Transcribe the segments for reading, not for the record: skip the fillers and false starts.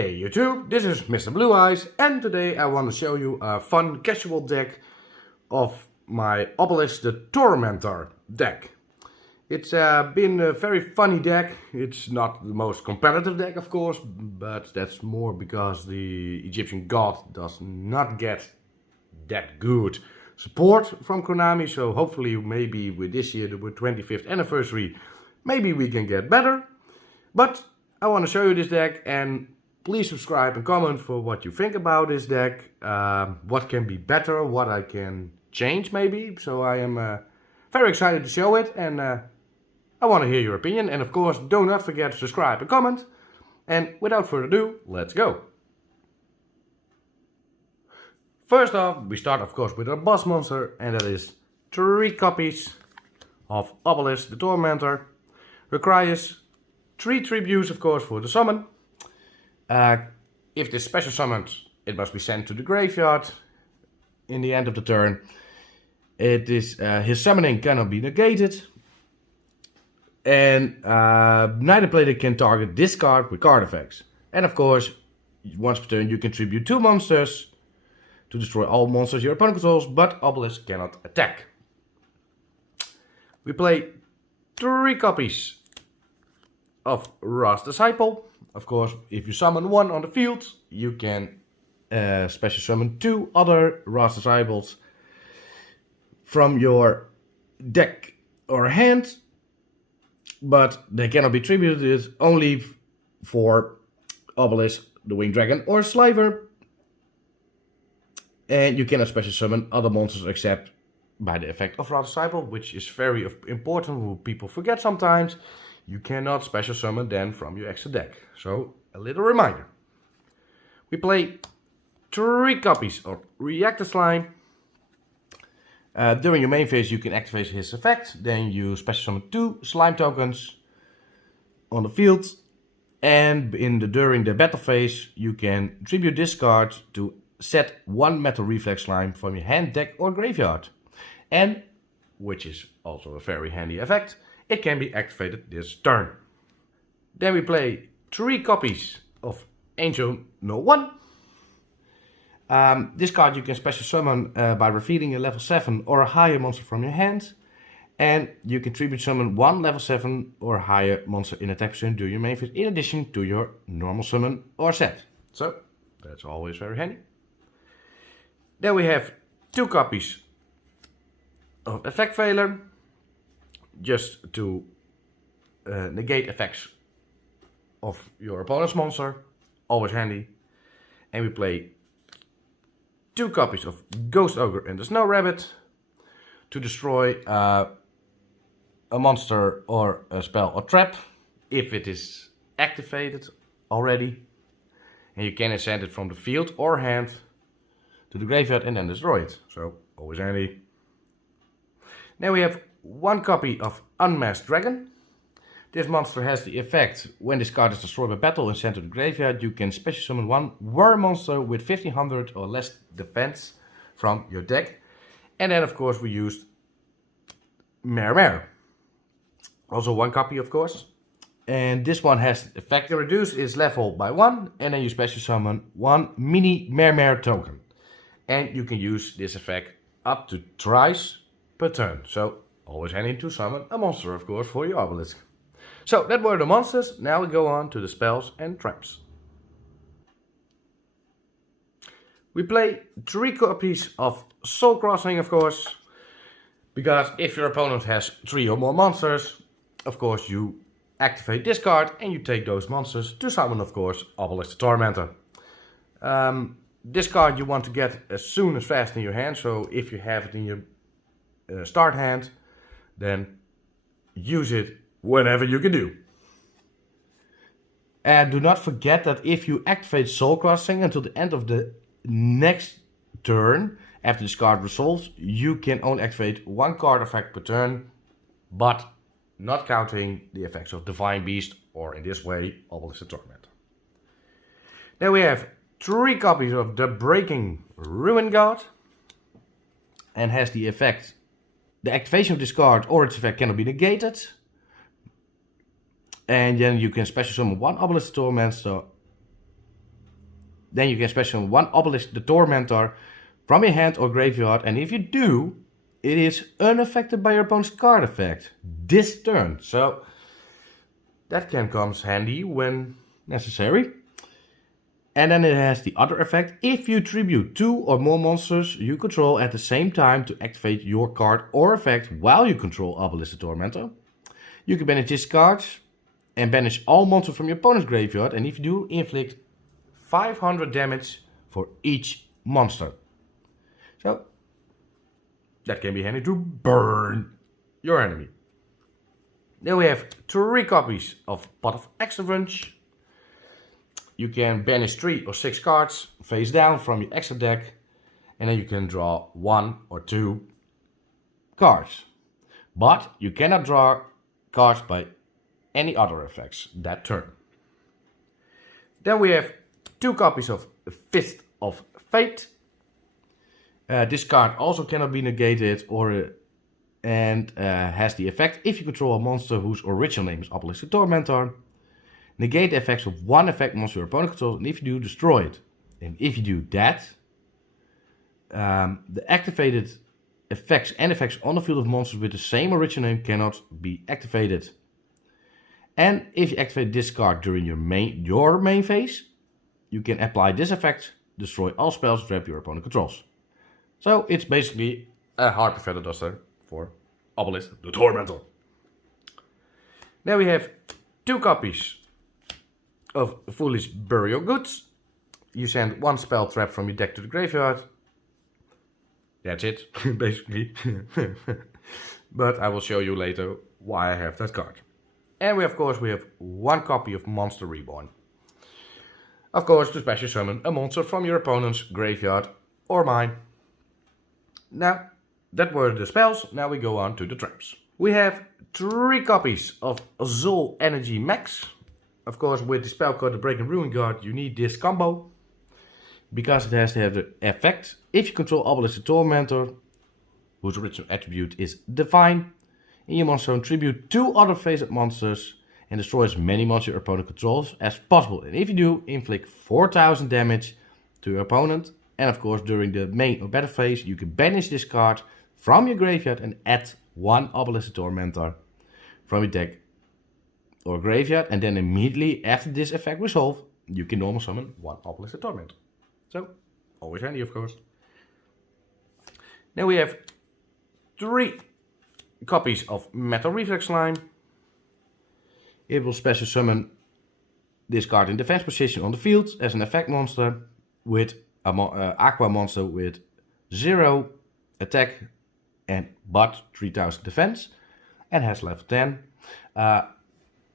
Hey YouTube, this is Mr. Blue Eyes, and today I want to show you a fun casual deck of my Obelisk the Tormentor deck. It's been a very funny deck. It's not the most competitive deck, of course, but that's more because the Egyptian god does not get that good support from Konami. So hopefully, maybe with this year, the 25th anniversary, maybe we can get better. But I want to show you this deck, and please subscribe and comment for what you think about this deck. What can be better, what I can change maybe. So I am very excited to show it, and I want to hear your opinion. And of course, do not forget to subscribe and comment. And without further ado, let's go. First off, we start of course with our boss monster, and that is 3 copies of Obelisk the Tormentor. Requires 3 tributes, of course, for the summon. If this special summoned, it must be sent to the graveyard in the end of the turn. It is his summoning cannot be negated, and neither player can target this card with card effects. And of course, once per turn you can tribute 2 monsters to destroy all monsters your opponent controls, but Obelisk cannot attack. We play 3 copies of Ra's Disciple. Of course, if you summon 1 on the field, you can special summon 2 other Ra's Disciples from your deck or hand, but they cannot be tributed only for Obelisk, the Winged Dragon, or Sliver. And you cannot special summon other monsters except by the effect of Ra's Disciple, which is very important, what people forget sometimes. You cannot special summon them from your extra deck. So, a little reminder. We play 3 copies of Reactor Slime. During your main phase you can activate his effect. Then you special summon 2 slime tokens on the field. And during the battle phase you can tribute this card to set 1 Metal Reflex Slime from your hand, deck or graveyard. And, which is also a very handy effect, it can be activated this turn. Then we play 3 copies of Angel No 1. This card you can special summon by revealing a level 7 or a higher monster from your hand. And you can tribute summon 1 level 7 or higher monster in attack position during your main phase, in addition to your normal summon or set. So, that's always very handy. Then we have 2 copies of Effect Failure, just to negate effects of your opponent's monster, always handy. And we play 2 copies of Ghost Ogre and the Snow Rabbit to destroy a monster or a spell or trap if it is activated already. And you can send it from the field or hand to the graveyard and then destroy it. So, always handy. Then we have 1 copy of Unmasked Dragon. This monster has the effect, when this card is destroyed by battle and sent to the graveyard, you can special summon 1 war monster with 1500 or less defense from your deck. And then of course we used Miss&Mr. Also 1 copy of course. And this one has the effect to reduce its level by 1, and then you special summon 1 mini Miss&Mr token. And you can use this effect up to thrice per turn. So always handy to summon a monster, of course, for your Obelisk. So that were the monsters. Now we go on to the spells and traps. We play 3 copies of Soul Crossing, of course, because if your opponent has 3 or more monsters, of course you activate this card and you take those monsters to summon, of course, Obelisk the Tormentor. This card you want to get as soon as fast in your hand, so if you have it in your start hand, then use it whenever you can do. And do not forget that if you activate Soul Crossing until the end of the next turn, after this card resolves, you can only activate 1 card effect per turn, but not counting the effects of Divine Beast, or in this way, Obelisk the Tormentor. Then we have 3 copies of the Breaking Ruin God, and has the effect, the activation of this card or its effect cannot be negated. And then you can special summon 1 Obelisk Tormentor Then you can special one Obelisk the Tormentor from your hand or graveyard, and if you do, it is unaffected by your opponent's card effect this turn. So that can come handy when necessary. And then it has the other effect. If you tribute 2 or more monsters you control at the same time to activate your card or effect while you control Obelisk the Tormentor, you can banish this card and banish all monsters from your opponent's graveyard. And if you do, inflict 500 damage for each monster. So that can be handy to burn your enemy. Then we have 3 copies of Pot of Extravagance. You can banish 3 or 6 cards face down from your extra deck, and then you can draw 1 or 2 cards. But you cannot draw cards by any other effects that turn. Then we have 2 copies of Fist of Fate. This card also cannot be negated and has the effect if you control a monster whose original name is Obelisk the Tormentor. Negate the effects of one effect monster your opponent controls, and if you do, destroy it. And if you do that, the activated effects and effects on the field of monsters with the same original name cannot be activated. And if you activate this card during your main phase, you can apply this effect, destroy all spells trap your opponent controls. So it's basically a hard feather duster for Obelisk the Tormentor. Then we have 2 copies of Foolish Burial Goods. You send 1 spell trap from your deck to the graveyard. That's it, basically. But I will show you later why I have that card. And we have 1 copy of Monster Reborn. Of course, to special summon a monster from your opponent's graveyard or mine. Now, that were the spells. Now we go on to the traps. We have 3 copies of Azul Energy Max. Of course, with the spell card, the Break and Ruin Guard, you need this combo. Because it has to have the effect. If you control Obelisk the Tormentor, whose original attribute is Divine, in your monster zone, tribute 2 other face-up monsters and destroy as many monsters your opponent controls as possible. And if you do, inflict 4000 damage to your opponent. And of course, during the main or battle phase, you can banish this card from your graveyard and add 1 Obelisk the Tormentor from your deck or graveyard, and then immediately after this effect resolve, you can normal summon 1 Obelisk the Tormentor. So, always handy, of course. Then we have 3 copies of Metal Reflex Slime. It will special summon this card in defense position on the field as an effect monster with an aqua monster with 0 attack but 3000 defense and has level 10.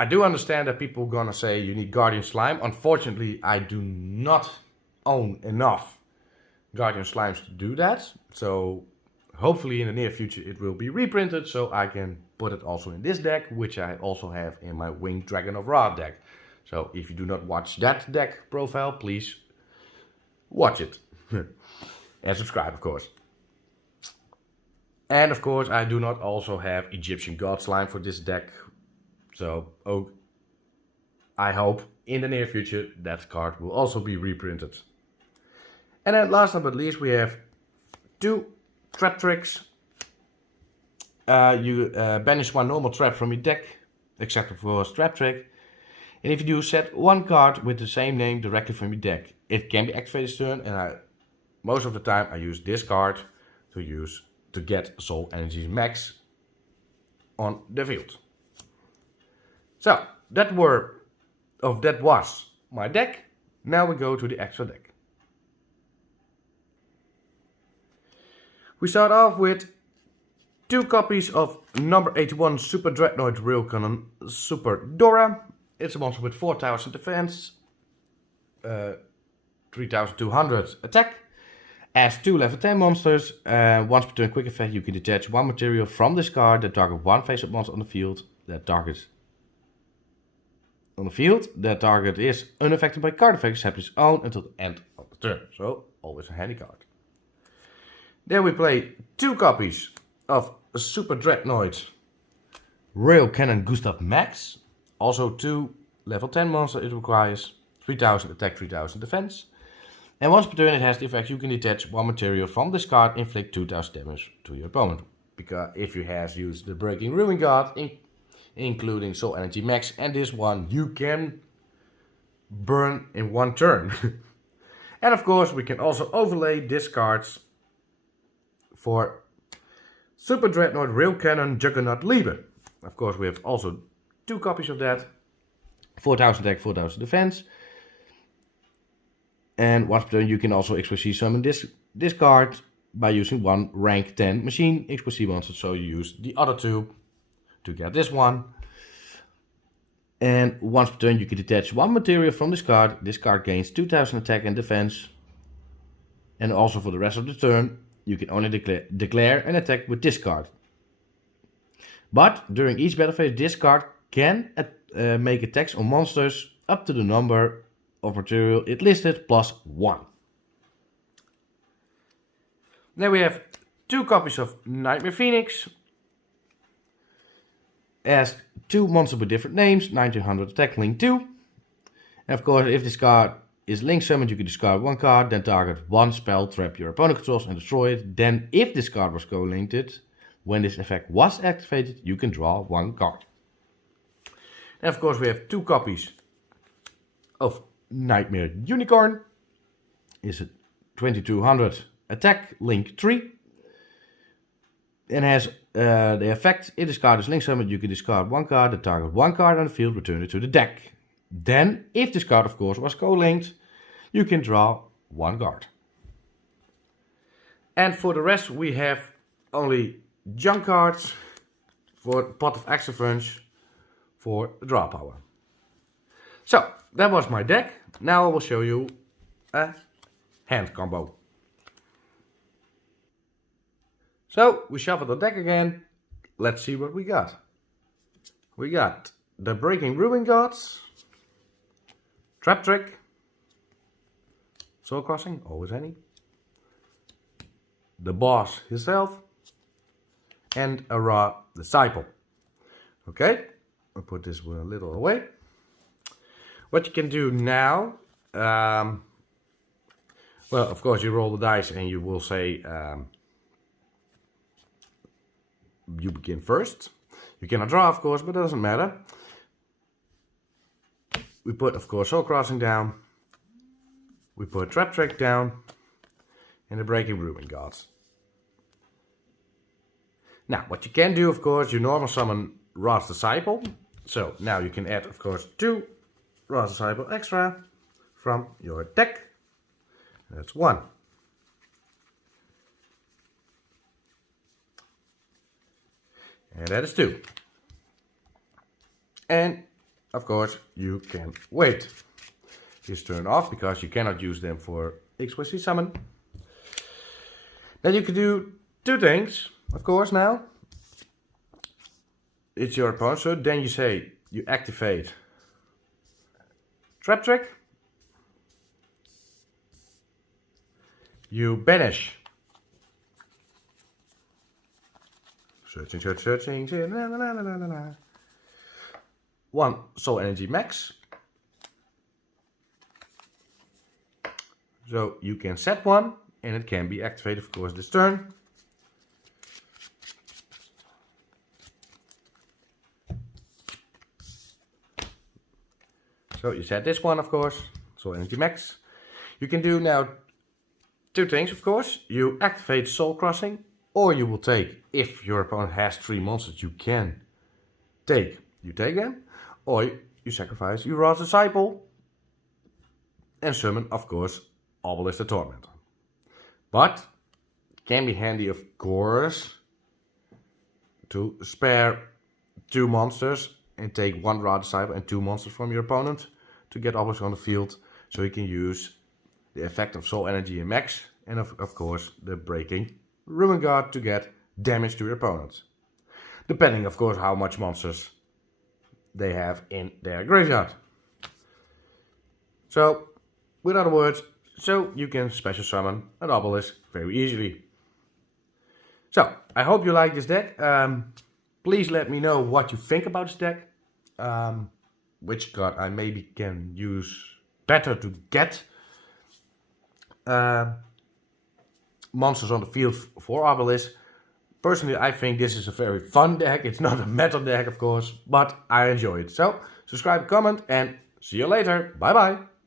I do understand that people are gonna say you need Guardian Slime. Unfortunately, I do not own enough Guardian Slimes to do that. So hopefully in the near future it will be reprinted so I can put it also in this deck, which I also have in my Winged Dragon of Ra deck. So if you do not watch that deck profile, please watch it. And subscribe, of course. And of course, I do not also have Egyptian God Slime for this deck. So, I hope in the near future that card will also be reprinted. And then last but not least, we have 2 trap tricks. You banish 1 normal trap from your deck, except for trap trick. And if you do, set 1 card with the same name directly from your deck. It can be activated this turn, and most of the time I use this card to get Soul Energy Max on the field. So that was my deck. Now we go to the extra deck. We start off with 2 copies of number 81 Super Dreadnought Railcannon Super Dora. It's a monster with 4000 defense, 3200 attack. As 2 level 10 monsters, once per turn quick effect, you can detach 1 material from this card that target 1 face-up monster on the field. That target is unaffected by card effects except its own until the end of the turn. So, always a handy card. Then we play 2 copies of Super Dreadnought Railcannon Gustav Max. Also 2 level 10 monster. It requires 3000 attack, 3000 defense. And once per turn it has the effect you can detach one material from this card, inflict 2000 damage to your opponent. Because if you have used the Breaking Ruin Guard, including Soul Energy Max and this one, you can burn in one turn. And of course we can also overlay these cards for Super Dreadnought, Rail Cannon, Juggernaut, Liebe. Of course we have also 2 copies of that. 4000 attack, 4000 defense. And once per turn you can also XYZ summon this card by using one rank 10 machine XYZ monster. So you use the other 2 to get this one. And once per turn you can detach one material from this card. This card gains 2000 attack and defense. And also for the rest of the turn you can only declare an attack with this card. But during each battle phase this card can make attacks on monsters up to the number of material it listed plus 1. Then we have 2 copies of Nightmare Phoenix. As 2 monsters with different names, 1900 attack, link 2. And of course if this card is link summoned you can discard 1 card, then target 1 spell trap your opponent controls and destroy it. Then if this card was co-linked, when this effect was activated you can draw 1 card. And of course we have 2 copies of Nightmare Unicorn. Is a 2200 attack, link 3. And has the effect, if this card is link summoned, you can discard 1 card, then target 1 card on the field, return it to the deck. Then, if this card of course was co-linked, you can draw 1 card. And for the rest we have only junk cards for Pot of Extra Funds for draw power. So, that was my deck. Now I will show you a hand combo. So, we shuffle the deck again. Let's see what we got. We got the Breaking Ruin Gods, Trap Trick, Soul Crossing, always any, the boss himself, and a Ra Disciple. Okay, I'll put this one a little away. What you can do now, well, of course you roll the dice and you will say you begin first. You cannot draw, of course, but it doesn't matter. We put, of course, Soul Crossing down. We put Trap Trick down. And the Breaking Ruin Gods. Now, what you can do, of course, you normal summon Ra's Disciple. So, now you can add, of course, 2 Ra's Disciple extra from your deck. That's 1. And that is 2. And, of course, you can wait. Just turn off because you cannot use them for XYZ summon. Then you can do 2 things, of course, now. It's your opponent, so then you say, you activate Trap Trick. You banish. Searching. La, la, la, la, la. 1 Soul Energy Max. So you can set 1 and it can be activated, of course, this turn. So you set this one, of course, Soul Energy Max. You can do now 2 things, of course. You activate Soul Crossing, or you will take, if your opponent has 3 monsters you can take, you take them. Or you sacrifice your Ra's Disciple and summon, of course, Obelisk the Tormentor. But it can be handy, of course, to spare 2 monsters and take 1 Ra's Disciple and 2 monsters from your opponent to get Obelisk on the field, so you can use the effect of Soul Energy and Max, and of course the Breaking Ruin Guard to get damage to your opponent. Depending, of course, how much monsters they have in their graveyard. So, with other words, so you can special summon an Obelisk very easily. So, I hope you like this deck. Please let me know what you think about this deck. Which card I maybe can use better to get monsters on the field for Obelisk. Personally, I think this is a very fun deck. It's not a meta deck, of course, but I enjoy it. So, subscribe, comment, and see you later. Bye bye.